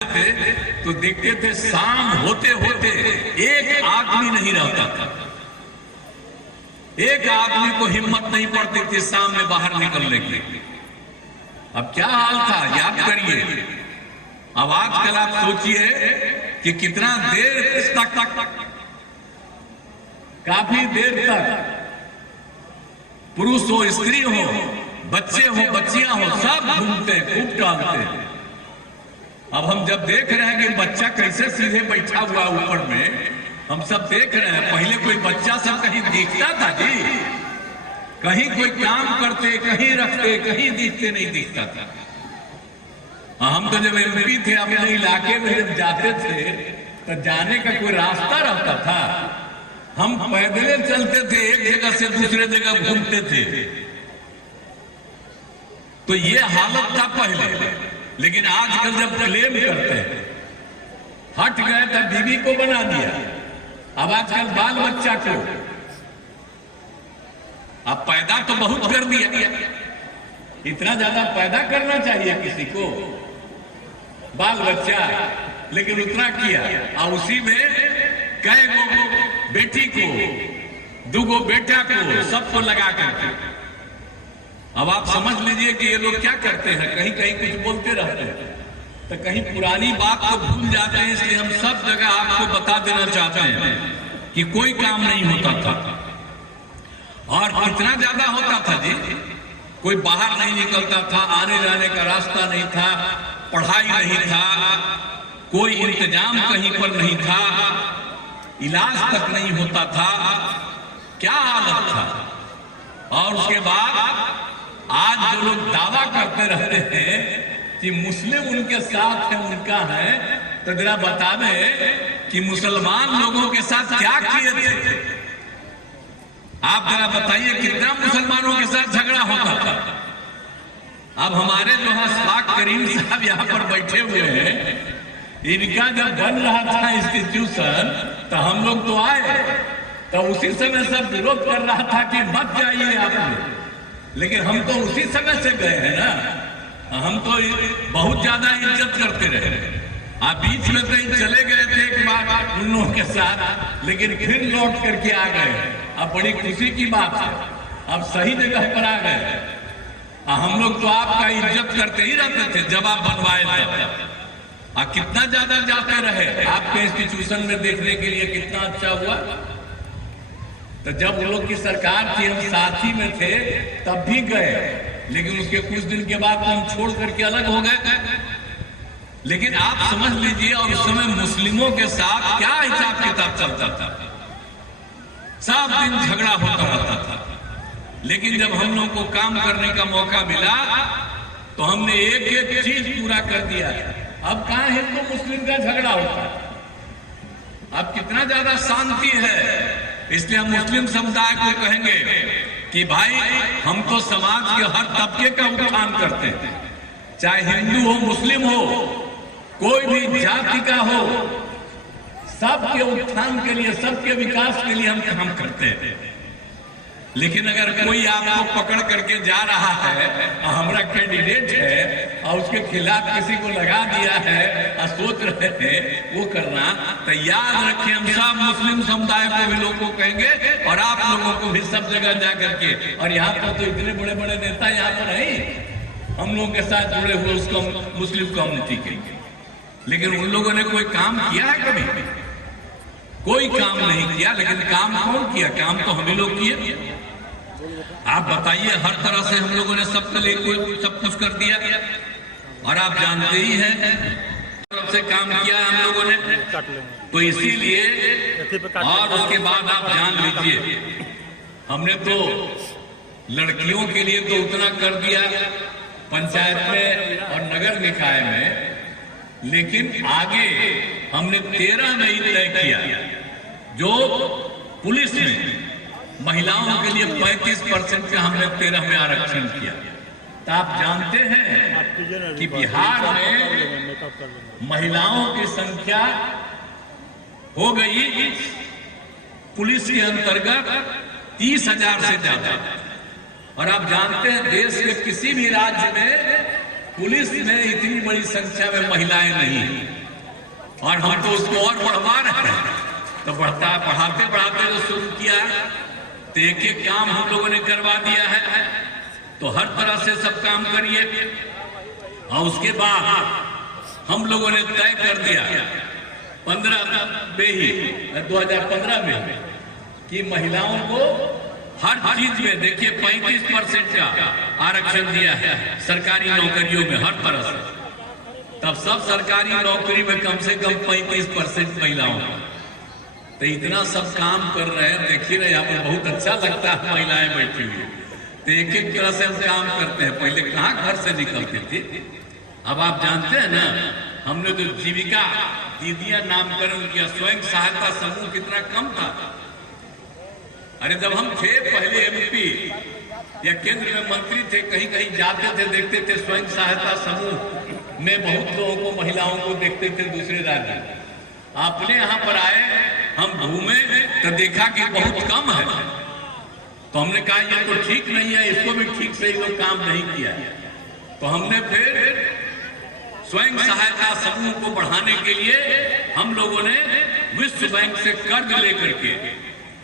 थे तो देखते थे शाम होते होते एक आदमी नहीं रहता था, एक आदमी को हिम्मत नहीं पड़ती थी शाम में बाहर निकलने की। अब क्या हाल था याद करिए। अब आजकल आप सोचिए कि कितना देर तक, काफी देर तक पुरुष हो स्त्री हो बच्चे हो बच्चियां हो सब घूमते हैं, खूब टहलते हैं। अब हम जब देख रहे हैं कि बच्चा कैसे सीधे बैठा हुआ ऊपर में, हम सब देख रहे हैं। पहले कोई बच्चा सब कहीं दिखता था जी, कहीं कोई काम करते कहीं रखते कहीं दिखते नहीं दिखता था। हम तो जब एमपी थे अपने इलाके में जब जाते थे तो जाने का कोई रास्ता रहता था, हम पैदल चलते थे, एक जगह से दूसरे जगह घूमते थे। तो ये हालत था पहले। लेकिन आजकल जब क्लेम करते हैं हट गए तब बीवी को बना दिया, अब आजकल बाल बच्चा को अब पैदा तो बहुत कर दिया, इतना ज्यादा पैदा करना चाहिए किसी को बाल बच्चा, लेकिन उतना किया और उसी में कई गो बेटी को दूगो बेटा को सबको लगा करके। अब आप समझ लीजिए कि ये लोग क्या करते हैं, कहीं कहीं कुछ बोलते रहते हैं तो कहीं पुरानी बात को भूल जाते हैं। इसलिए हम सब जगह आपको बता देना चाहते हैं कि कोई काम नहीं होता था। और कितना ज्यादा होता था जी, कोई बाहर नहीं निकलता था, आने जाने का रास्ता नहीं था, पढ़ाई नहीं था, कोई इंतजाम कहीं पर नहीं था, इलाज तक नहीं होता था। क्या हालत था। और उसके बाद आज जो लोग दावा करते रहते हैं कि मुस्लिम उनके साथ है उनका है, तो जरा बता दें कि मुसलमान लोगों के साथ क्या किए थे। आप जरा बताइए कितना मुसलमानों के साथ झगड़ा होता था। अब हमारे जो है अशफाक करीम साहब यहाँ पर बैठे हुए हैं, इनका जब बन रहा था इंस्टीट्यूशन तो हम लोग तो आए, तो उसी समय सब विरोध कर रहा था कि मत जाइए आप लोग, लेकिन हम तो उसी समय से गए हैं ना, हम तो बहुत ज्यादा इज्जत करते रहे। आप बीच में कहीं चले गए थे एक बार उन लोगों के साथ, लेकिन फिर लौट करके आ गए। अब बड़ी खुशी की बात है, अब सही जगह पर आ गए। हम लोग तो आपका इज्जत करते ही रहते थे जब आप बनवाए थे। कितना ज्यादा जाते रहे आपके इंस्टीट्यूशन में देखने के लिए, कितना अच्छा हुआ। तो जब उन लोग की सरकार थी हम साथी में थे तब भी गए, लेकिन उसके कुछ दिन के बाद हम छोड़ करके अलग हो गए। लेकिन आप समझ लीजिए और उस समय मुस्लिमों के साथ क्या हिसाब किताब चलता था, सब दिन झगड़ा होता रहता था। लेकिन जब हम लोग को काम करने का मौका मिला तो हमने एक एक चीज पूरा कर दिया। अब कहां हिंदू मुस्लिम का झगड़ा होता है, अब कितना ज्यादा शांति है। इसलिए हम मुस्लिम समुदाय को कहेंगे कि भाई हम तो समाज के हर तबके का उत्थान करते हैं, चाहे हिंदू हो मुस्लिम हो कोई भी जाति का हो, सबके उत्थान के लिए सबके विकास के लिए हम काम करते हैं। लेकिन अगर कोई आपको पकड़ करके जा रहा है, हमारा कैंडिडेट है और उसके खिलाफ किसी को लगा दिया है और सोच रहे थे वो करना, तो याद रखें हम सब मुस्लिम समुदाय को भी लोगों को कहेंगे और आप लोगों को भी सब जगह जा करके। और यहाँ पर तो इतने बड़े बड़े नेता यहाँ पर नहीं हम लोगों के साथ जुड़े हुए उसको मुस्लिम कम्युनिटी के, लेकिन उन लोगों ने कोई काम किया है कभी? कोई काम नहीं किया। लेकिन काम कौन किया? काम तो हम ही लोग किए। आप बताइए, हर तरह से हम लोगों ने सबके लिए कोई सब कुछ कर दिया और आप जानते ही हैं तरफ से काम किया हम लोगों ने। तो इसीलिए और उसके बाद आप जान लीजिए हमने तो लड़कियों के लिए तो उतना कर दिया पंचायत में और नगर निकाय में, लेकिन आगे हमने 13 में ही तय किया जो पुलिस में महिलाओं के लिए 35% का हमने 13 में आरक्षण किया। तो आप जानते हैं कि बिहार में महिलाओं की संख्या हो गई पुलिस के अंतर्गत 30,000 से ज्यादा। और आप जानते हैं देश के किसी भी राज्य में पुलिस में इतनी बड़ी संख्या में महिलाएं नहीं हैं और हम तो उसको और बढ़वा रहे हैं। तो बढ़ाते बढ़ाते जो शुरू किया तो एक एक काम हम लोगों ने करवा दिया है। तो हर तरह से सब काम करिए। और उसके बाद हम लोगों ने तय कर दिया 2015 में कि महिलाओं को हर चीज में देखिए 35% का आरक्षण दिया है सरकारी नौकरियों में हर तरह से। तब सब सरकारी नौकरी में कम से कम 35% महिलाओं का। तो इतना सब काम कर रहे हैं, देखिए ना यहाँ पर बहुत अच्छा लगता है महिलाएं बैठी हुई। तो एक एक तरह से हम काम करते हैं। पहले कहाँ घर से निकलते थे, अब आप जानते हैं ना हमने जो जीविका दीदियां नामकरण किया, स्वयं सहायता समूह कितना कम था। अरे जब हम थे पहले एमपी या केंद्र में मंत्री थे, कहीं कहीं जाते थे देखते थे स्वयं सहायता समूह में बहुत लोगों को महिलाओं को देखते थे दूसरे राज्य। अपने यहाँ पर आए, हम घूमे तो देखा कि बहुत कम है। तो हमने कहा ये तो ठीक नहीं है, इसको भी ठीक से ही लोग काम नहीं किया। तो हमने फिर स्वयं सहायता समूह को बढ़ाने के लिए हम लोगों ने विश्व बैंक से कर्ज लेकर के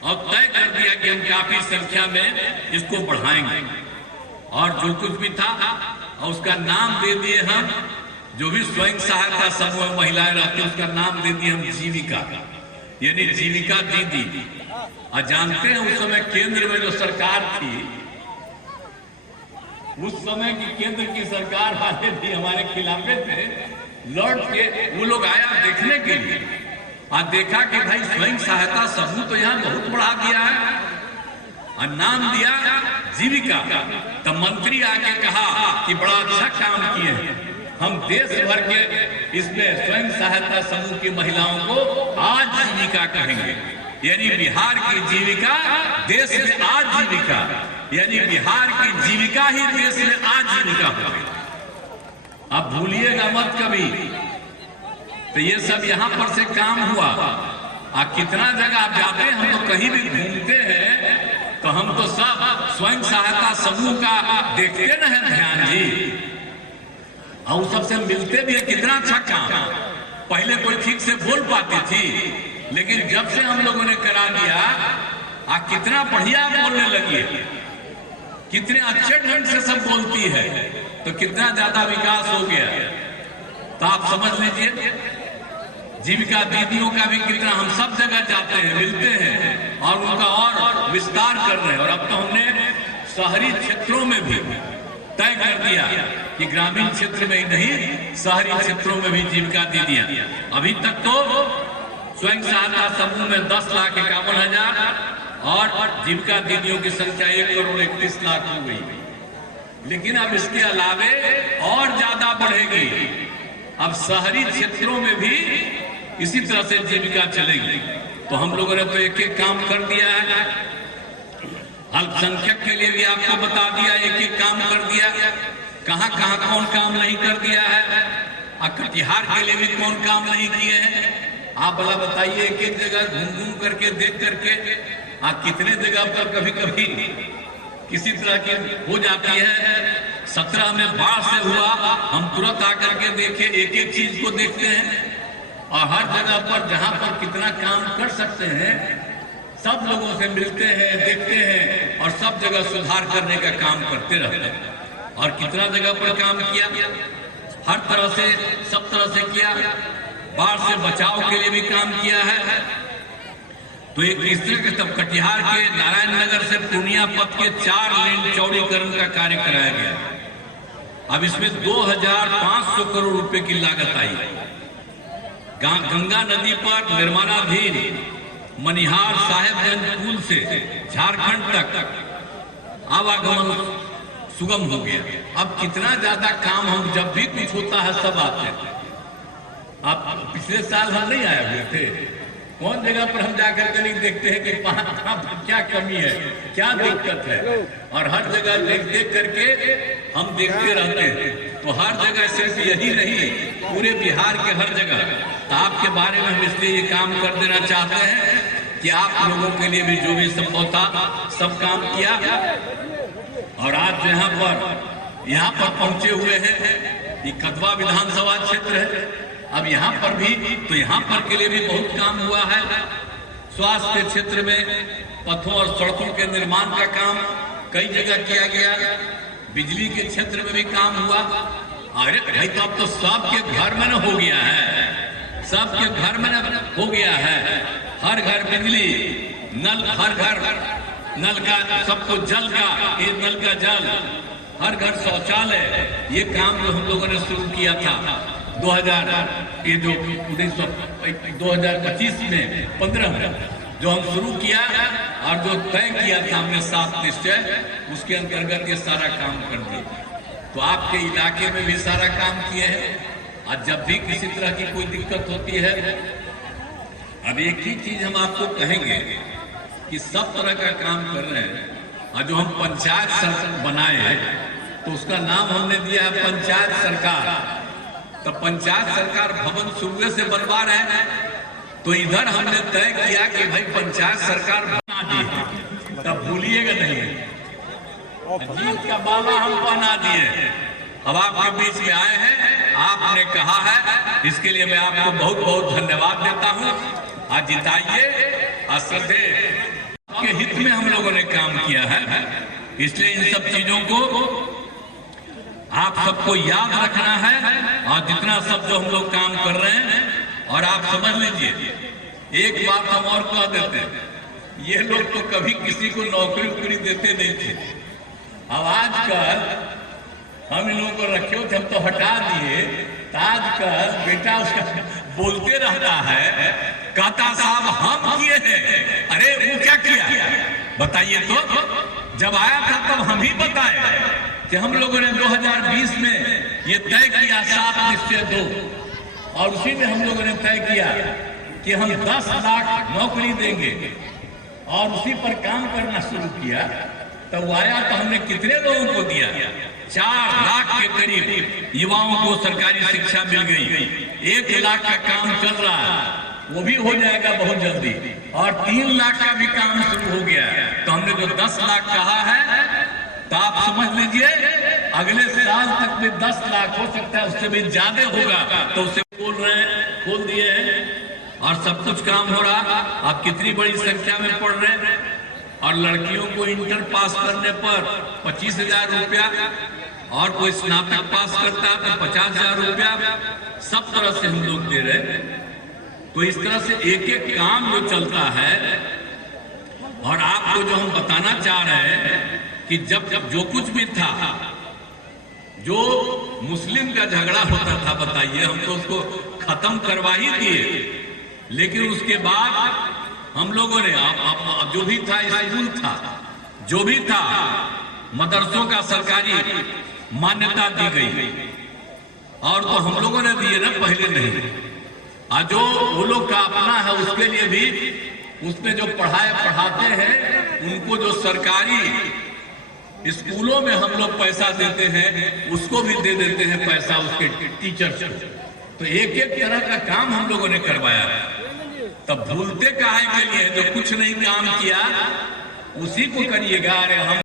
और तय कर दिया कि हम काफी संख्या में इसको बढ़ाएंगे। और जो कुछ भी था और उसका नाम दे दिए हम, जो भी स्वयं सहायता समूह महिलाएं रहती उसका नाम दे दिए हम जीविका, यानी जीविका दीदी। और जानते हैं उस समय केंद्र में जो सरकार थी, उस समय की केंद्र की सरकार वाले भी हमारे खिलाफे थे। लौट के वो लोग आया देखने के लिए और देखा कि भाई स्वयं सहायता समूह तो यहाँ बहुत बढ़ा दिया है और नाम दिया जीविका। तब मंत्री आके कहा कि बड़ा अच्छा काम किए हैं, हम देश भर के इसमें स्वयं सहायता समूह की महिलाओं को आज जीविका कहेंगे। यानी बिहार की जीविका देश में आज जीविका, यानी बिहार की जीविका ही देश में आज जीविका हो गई। अब भूलिएगा मत कभी। तो ये सब यहाँ पर से काम हुआ। कितना जगह आप जाते हैं, हम तो कहीं भी घूमते हैं तो हम तो सब स्वयं सहायता समूह का देखते न है ध्यान जी, और सबसे मिलते भी है। कितना अच्छा काम। पहले कोई ठीक से बोल पाती थी, लेकिन जब से हम लोगों ने करा दिया कितना बढ़िया बोलने लगी, कितने अच्छे ढंग से सब बोलती है, तो कितना ज्यादा विकास हो गया। तो आप समझ लीजिए जीविका दीदियों का भी कितना, हम सब जगह जाते हैं, मिलते हैं और उनका और विस्तार कर रहे हैं। और अब तो हमने शहरी क्षेत्रों में भी तय कर दिया कि ग्रामीण क्षेत्र में ही नहीं, शहरी क्षेत्रों में भी जीविका दीदियां। अभी तक तो स्वयं सहायता समूह में 10,51,000 और जीविका दीदियों की संख्या 1,31,00,000 हो गई। लेकिन अब इसके अलावे और ज्यादा बढ़ेगी। अब शहरी क्षेत्रों में भी इसी तरह से जीविका चलेगी। तो हम लोगों ने तो एक एक काम कर दिया है। अल्पसंख्यक के लिए भी आपको बता दिया, एक एक काम कर दिया। कहां कहां कौन काम नहीं कर दिया है, और कटिहार के लिए भी कौन काम नहीं किए हैं। आप भला बताइए, एक एक जगह घूम घूम करके देख करके कितने जगह पर कभी कभी किसी तरह की हो जाती है। 17 में बाढ़ से हुआ, हम तुरंत आकर के देखे, एक एक चीज को देखते हैं और हर जगह पर जहां पर कितना काम कर सकते हैं सब लोगों से मिलते हैं, देखते हैं और सब जगह सुधार करने का काम करते रहते हैं। और कितना जगह पर काम किया, हर तरह से सब तरह से किया। बाढ़ से बचाव के लिए भी काम किया है। तो एक इस तरह के तब कटिहार के नारायण नगर से पूर्णिया पथ के 4 लेन चौड़ीकरण का कार्य कराया गया। अब इसमें 2,500 करोड़ रुपए की लागत आई। गंगा नदी पर निर्माणाधीन मनिहार साहेबगंज पुल से झारखंड तक आवागमन सुगम हो गया। अब कितना ज्यादा काम, हम जब भी कुछ होता है सब आते हैं। आप पिछले साल हम नहीं आए हुए थे, कौन जगह पर हम जाकर के नहीं देखते हैं कि क्या कमी है, क्या दिक्कत है, और हर जगह देख देख करके हम देखते रहते हैं। तो हर जगह सिर्फ यही नहीं, पूरे बिहार के हर जगह। तो आपके बारे में हम इसलिए ये काम कर देना चाहते हैं कि आप लोगों के लिए भी जो भी संभव था सब काम किया। और आज यहाँ पर यहाँ पर पहुंचे हुए हैं। ये कदवा विधानसभा क्षेत्र है। अब यहाँ पर भी, तो यहाँ पर के लिए भी बहुत काम हुआ है। स्वास्थ्य के क्षेत्र में पथों और सड़कों के निर्माण का काम कई जगह किया गया। बिजली के क्षेत्र में भी काम हुआ। अरे भाई, तो अब तो सबके घर में न हो गया है, सबके घर में न हो गया है। हर घर बिजली, नल, हर घर नल का, सबको जल का, ये नल का जल, हर घर शौचालय। ये काम जो हम लोगों ने शुरू किया था 2025 में 15 में जो हम शुरू किया और जो तय किया था हमने 7 निश्चय, उसके अंतर्गत ये सारा काम कर दिया। तो आपके इलाके में भी सारा काम किए हैं। आज जब भी किसी तरह की कोई दिक्कत होती है, अब एक ही चीज हम आपको कहेंगे कि सब तरह का काम कर रहे हैं। और जो हम पंचायत सरकार बनाए हैं, तो उसका नाम हमने दिया है पंचायत सरकार। तो पंचायत सरकार भवन शुरू से बनवा रहे हैं, तो इधर हमने तय किया कि भाई पंचायत सरकार बना दी, तब भूलिएगा नहीं, जीत का बाला हम बना दिए। अब आपके बीच में आए हैं, आपने कहा है, इसके लिए मैं आपको बहुत बहुत धन्यवाद देता हूं। आज जिताइए और श्रद्धे के हित में हम लोगों ने काम किया है, इसलिए इन सब चीजों को आप सबको याद रखना है। और जितना सब जो हम लोग काम कर रहे हैं, और आप समझ लीजिए, एक बात हम और कह देते हैं, ये लोग तो कभी किसी को नौकरी उकरी देते नहीं थे। अब आजकल हम इन लोगों को रखे थे, हम तो हटा दिए। तो आजकल बेटा उसका बोलते रहता है, कहता साहब हम किए हैं। अरे वो क्या किया बताइए तो। जब आया था तब हम ही बताए कि हम लोगों ने 2020 में ये तय किया 7 निश्चय 2, और उसी में हम लोगों ने तय किया कि हम 10 लाख नौकरी देंगे, और उसी पर काम करना शुरू किया। तब वो आया तो हमने कितने लोगों को दिया? 4 लाख के करीब युवाओं को सरकारी शिक्षा मिल गई। 1 लाख का काम चल रहा है, वो भी हो जाएगा बहुत जल्दी, और 3 लाख का भी काम शुरू हो गया। तो हमने जो 10 लाख कहा है, तो आप समझ लीजिए अगले साल तक में 10 लाख हो सकता है, उससे भी ज्यादा होगा। तो उसे बोल रहे हैं, खोल दिए हैं, और सब कुछ काम हो रहा। आप कितनी बड़ी संख्या में पढ़ रहे हैं। और लड़कियों को इंटर पास करने पर 25,000 रुपया, और कोई स्नातक पास करता है तो 50,000 रुपया, सब तरह से हम लोग दे रहे हैं। तो इस तरह से एक एक काम जो चलता है। और आपको जो हम बताना चाह रहे हैं कि जब जो कुछ भी था, जो मुस्लिम का झगड़ा होता था, बताइए, हम तो उसको खत्म करवा ही दिए। लेकिन उसके बाद हम लोगों ने जो भी था, स्कूल था, जो भी था, मदरसों का सरकारी मान्यता दी गई, और तो हम लोगों ने दिए ना, पहले नहीं। और जो वो लोग का अपना है, उसके लिए भी, उसमें जो पढ़ाते हैं, उनको जो सरकारी स्कूलों में हम लोग पैसा देते हैं, उसको भी दे देते हैं पैसा उसके टीचर्स को। तो एक एक तरह का काम हम लोगों ने करवाया। तब भूलते काहे के लिए? जो कुछ नहीं काम किया उसी को करिएगा। अरे हम